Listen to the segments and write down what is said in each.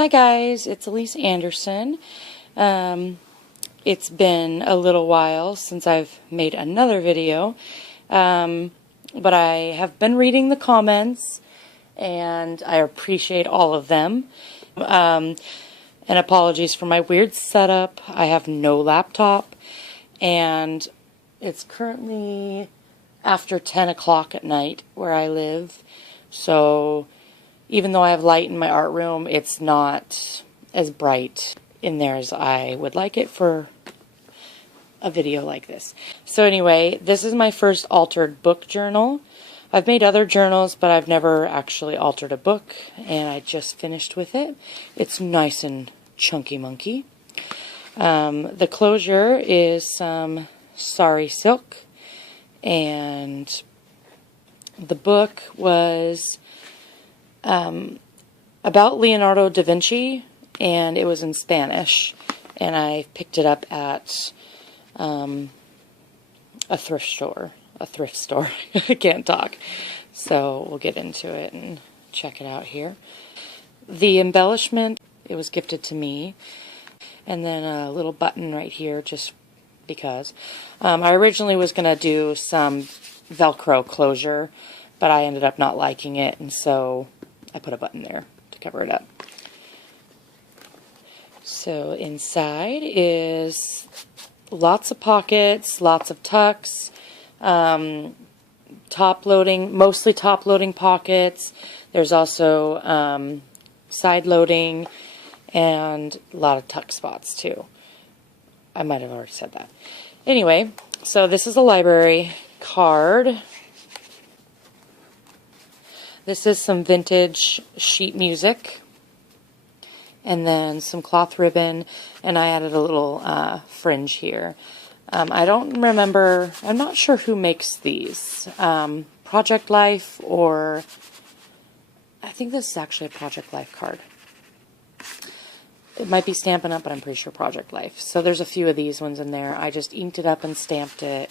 Hi guys, it's Elise Anderson. It's been a little while since I've made another video, but I have been reading the comments and I appreciate all of them. And apologies for my weird setup. I have no laptop and it's currently after 10 o'clock at night where I live, so even though I have light in my art room, it's not as bright in there as I would like it for a video like this. So anyway, this is my first altered book journal. I've made other journals, but I've never actually altered a book, and I just finished with it. It's nice and chunky monkey. The closure is some sari silk, and the book was about Leonardo da Vinci, and it was in Spanish, and I picked it up at a thrift store. I can't talk, so we'll get into it and check it out here. The embellishment, it was gifted to me, and then a little button right here just because. I originally was going to do some Velcro closure, but I ended up not liking it, and so I put a button there to cover it up. So inside is lots of pockets, lots of tucks, top-loading, mostly top-loading pockets. There's also side-loading and a lot of tuck spots too. I might have already said that. Anyway, so this is a library card. This is some vintage sheet music, and then some cloth ribbon, and I added a little fringe here. I don't remember, I'm not sure who makes these. Project Life, or I think this is actually a Project Life card. It might be Stampin' Up, but I'm pretty sure Project Life. So there's a few of these ones in there. I just inked it up and stamped it.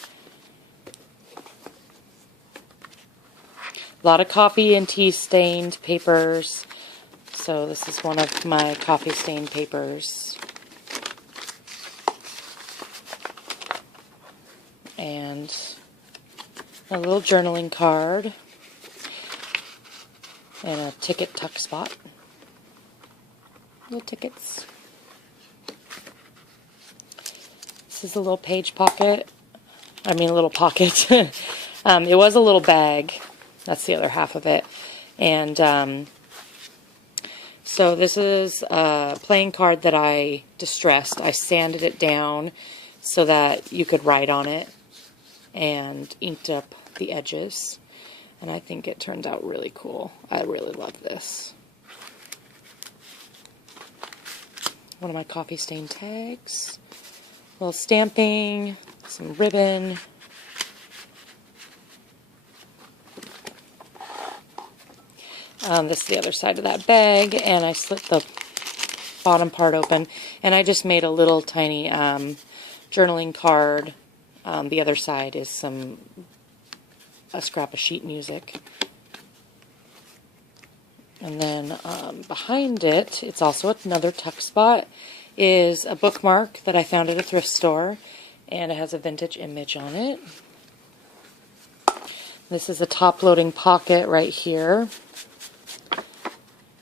A lot of coffee and tea stained papers. So this is one of my coffee stained papers. And a little journaling card. And a ticket tuck spot. Little tickets. This is a little page pocket. I mean a little pocket. It was a little bag. That's the other half of it. And so this is a playing card that I distressed. I sanded it down so that you could write on it and inked up the edges. And I think it turned out really cool. I really love this. One of my coffee stain tags. A little stamping, some ribbon. This is the other side of that bag, and I slit the bottom part open, and I just made a little tiny journaling card. The other side is a scrap of sheet music. And then behind it, it's also another tuck spot, is a bookmark that I found at a thrift store, and it has a vintage image on it. This is a top-loading pocket right here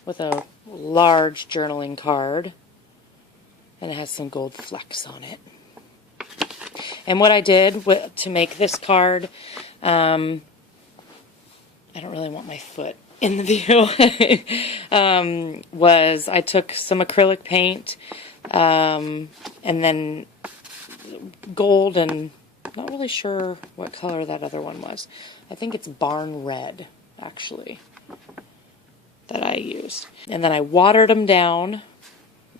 with a large journaling card, and it has some gold flecks on it. And what I did to make this card, I don't really want my foot in the view, was I took some acrylic paint, and then gold, and not really sure what color that other one was. I think it's barn red, actually, that I used. And then I watered them down,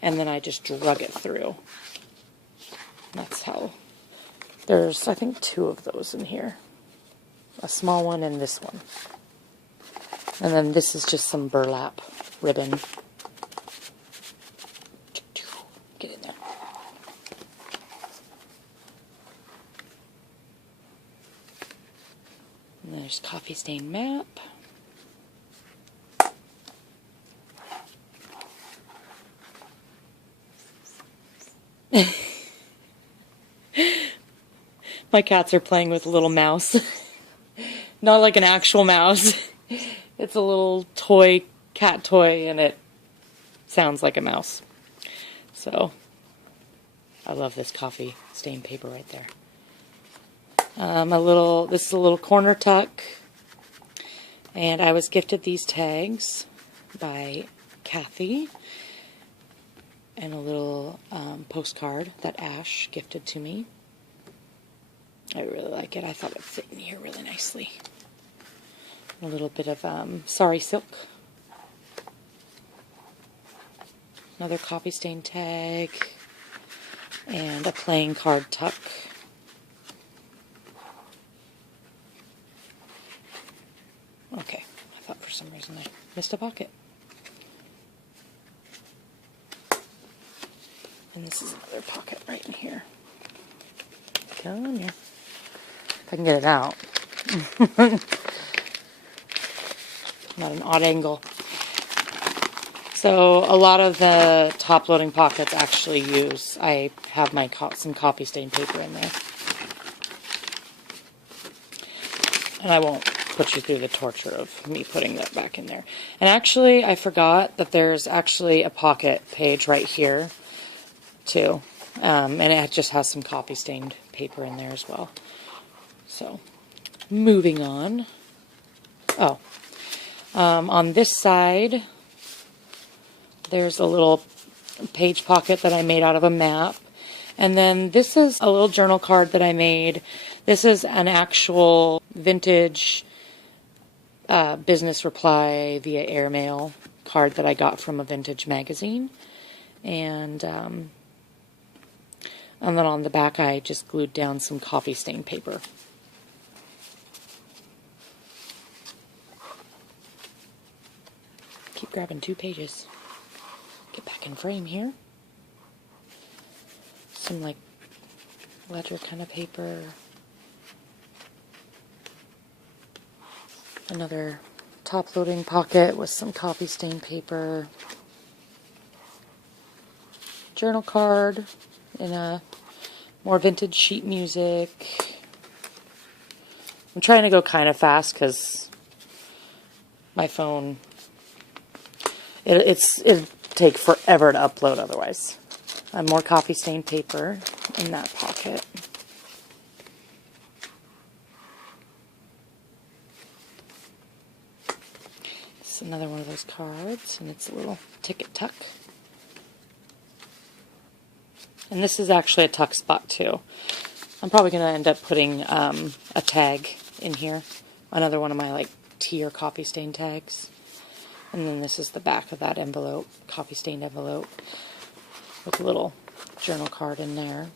and then I just drug it through. That's how. There's, I think, 2 of those in here. A small one and this one. And then this is just some burlap ribbon. Get in there. And there's coffee stain map. My cats are playing with a little mouse. Not like an actual mouse. It's a little toy, cat toy, and it sounds like a mouse. So, I love this coffee stained paper right there. This is a little corner tuck. And I was gifted these tags by Kathy. And a little postcard that Ash gifted to me. I really like it. I thought it fit in here really nicely. A little bit of sari silk. Another coffee stain tag. And a playing card tuck. Okay, I thought for some reason I missed a pocket. And this is another pocket right in here. Come on here. If I can get it out. Not an odd angle. So a lot of the top loading pockets actually I have some coffee stain paper in there. And I won't put you through the torture of me putting that back in there. And actually, I forgot that there's actually a pocket page right here, too. And it just has some coffee stained paper in there as well. So, moving on. Oh, on this side, there's a little page pocket that I made out of a map. And then this is a little journal card that I made. This is an actual vintage business reply via airmail card that I got from a vintage magazine. And then on the back I just glued down some coffee stain paper. Keep grabbing 2 pages. Get back in frame here. Some like ledger kind of paper. Another top loading pocket with some coffee stain paper. Journal card in a more vintage sheet music. I'm trying to go kind of fast because my phone, it'd take forever to upload otherwise. More coffee stain paper in that pocket. It's another one of those cards, and it's a little ticket tuck. And this is actually a tuck spot too. I'm probably going to end up putting a tag in here. Another one of my like tea or coffee stain tags. And then this is the back of that envelope, coffee stained envelope, with a little journal card in there.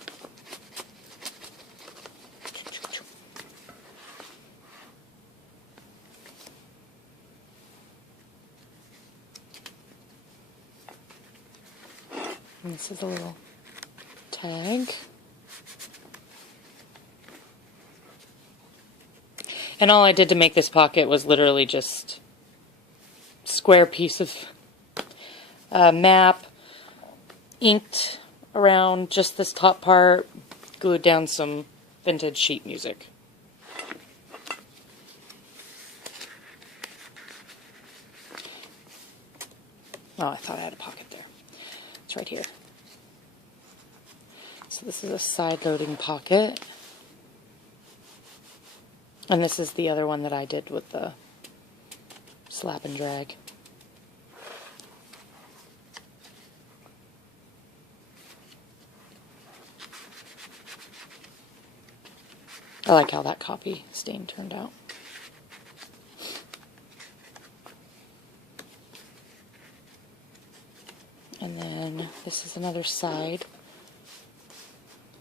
And this is a little tag. And all I did to make this pocket was literally just square piece of map, inked around just this top part, glued down some vintage sheet music. Oh, I thought I had a pocket there. It's right here. So this is a side-loading pocket. And this is the other one that I did with the slap and drag. I like how that copy stain turned out. And then this is another side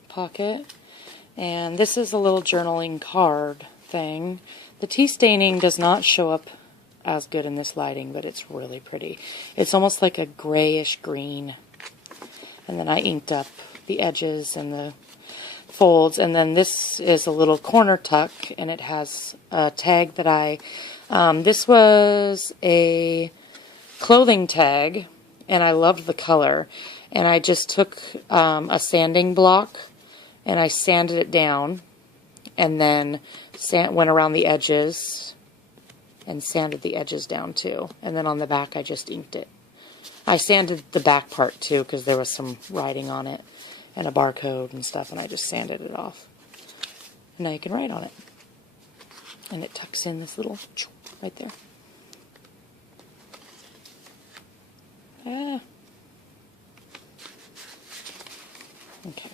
pocket. And this is a little journaling card thing. The tea staining does not show up as good in this lighting, but it's really pretty. It's almost like a grayish green. And then I inked up the edges and the folds. And then this is a little corner tuck, and it has a tag that this was a clothing tag, and I loved the color. And I just took a sanding block and I sanded it down, and then went around the edges and sanded the edges down too. And then on the back I just inked it. I sanded the back part too because there was some writing on it and a barcode and stuff, and I just sanded it off. And now you can write on it. And it tucks in this little right there. Ah. Okay.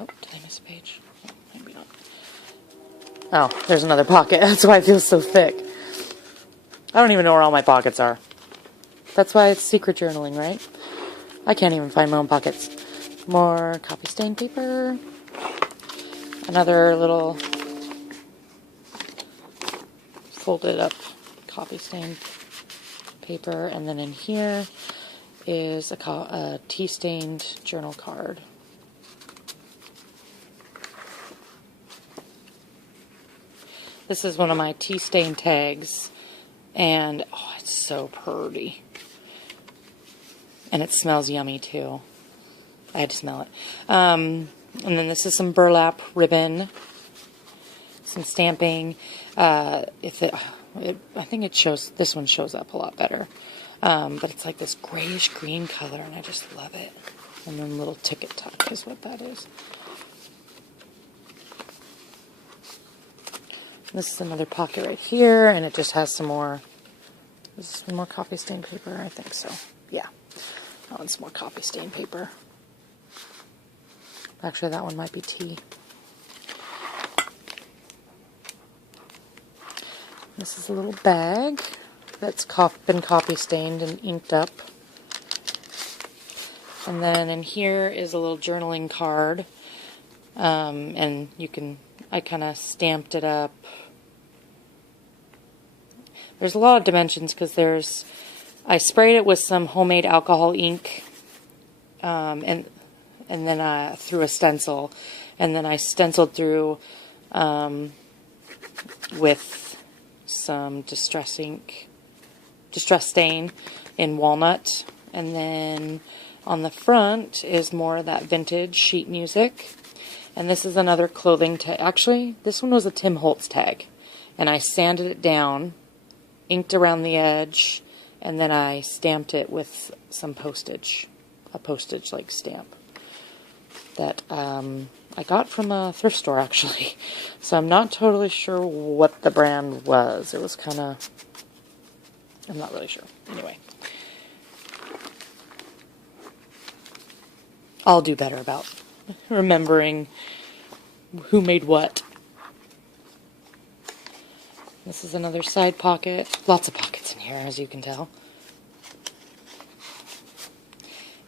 Oh, did I miss a page? Oh, maybe not. Oh, there's another pocket. That's why it feels so thick. I don't even know where all my pockets are. That's why it's secret journaling, right? I can't even find my own pockets. More copy stain paper. Another little folded up copy stain paper. And then in here is a tea-stained journal card. This is one of my tea-stained tags, and oh, it's so pretty. And it smells yummy too. I had to smell it. And then this is some burlap ribbon, some stamping. I think it shows. This one shows up a lot better, but it's like this grayish green color, and I just love it. And then little ticket tuck is what that is. This is another pocket right here, and it just has some more. This is some more copy stain paper, I think so. Yeah, that one's more copy stain paper. Actually, that one might be tea. This is a little bag that's been copy stained and inked up. And then in here is a little journaling card, and I kind of stamped it up. There's a lot of dimensions because I sprayed it with some homemade alcohol ink, and then through a stencil, and then I stenciled through with some distress stain in walnut, and then on the front is more of that vintage sheet music. And this is another clothing tag. Actually, this one was a Tim Holtz tag. And I sanded it down, inked around the edge, and then I stamped it with some postage. A postage-like stamp that I got from a thrift store, actually. So I'm not totally sure what the brand was. It was kind of... I'm not really sure. Anyway. I'll do better about remembering who made what. This is another side pocket. Lots of pockets in here, as you can tell.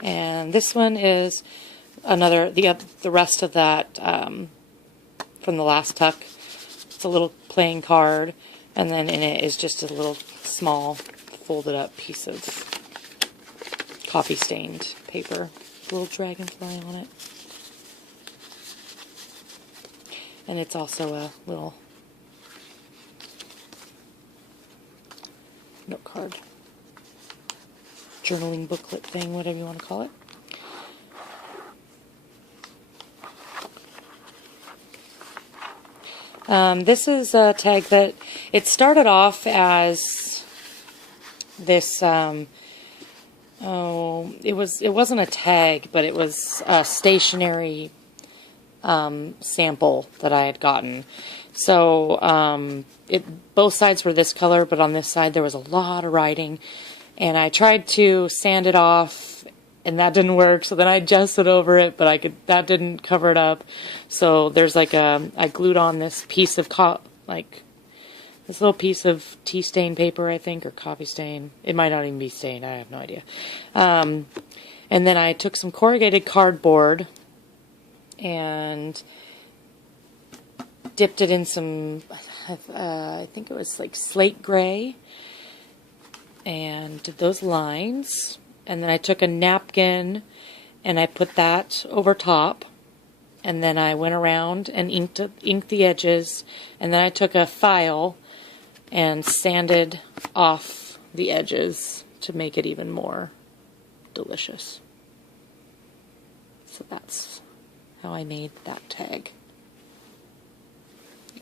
And this one is the rest of that from the last tuck. It's a little playing card, and then in it is just a little small folded up piece of coffee stained paper. A little dragonfly on it. And it's also a little note card, journaling booklet thing, whatever you want to call it. This is a tag that it started off as this. It wasn't a tag, but it was a stationery sample that I had gotten. So both sides were this color, but on this side there was a lot of writing, and I tried to sand it off, and that didn't work. So then I adjusted over it, but that didn't cover it up. So there's like I glued on this piece of this little piece of tea stain paper, I think, or coffee stain. It might not even be stained. I have no idea. And then I took some corrugated cardboard and dipped it in some, I think it was like slate gray, and did those lines. And then I took a napkin and I put that over top. and then I went around and inked the edges, and then I took a file and sanded off the edges to make it even more delicious. So that's how I made that tag.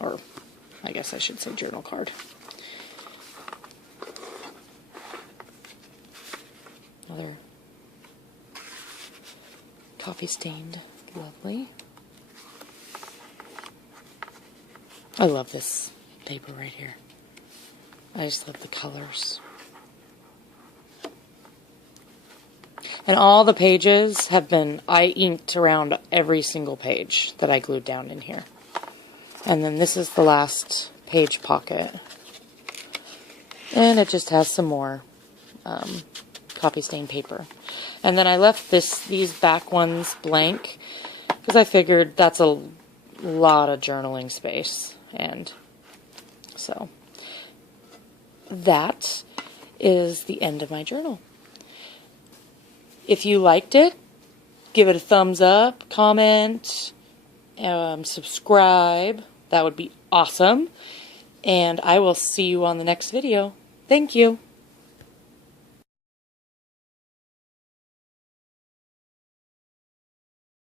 Or I guess I should say journal card. Another coffee stained, lovely. I love this paper right here. I just love the colors. And all the pages have been, I inked around every single page that I glued down in here. And then this is the last page pocket. And it just has some more coffee stain paper. And then I left these back ones blank because I figured that's a lot of journaling space. And so that is the end of my journal. If you liked it, give it a thumbs up, comment, subscribe. That would be awesome. And I will see you on the next video. Thank you.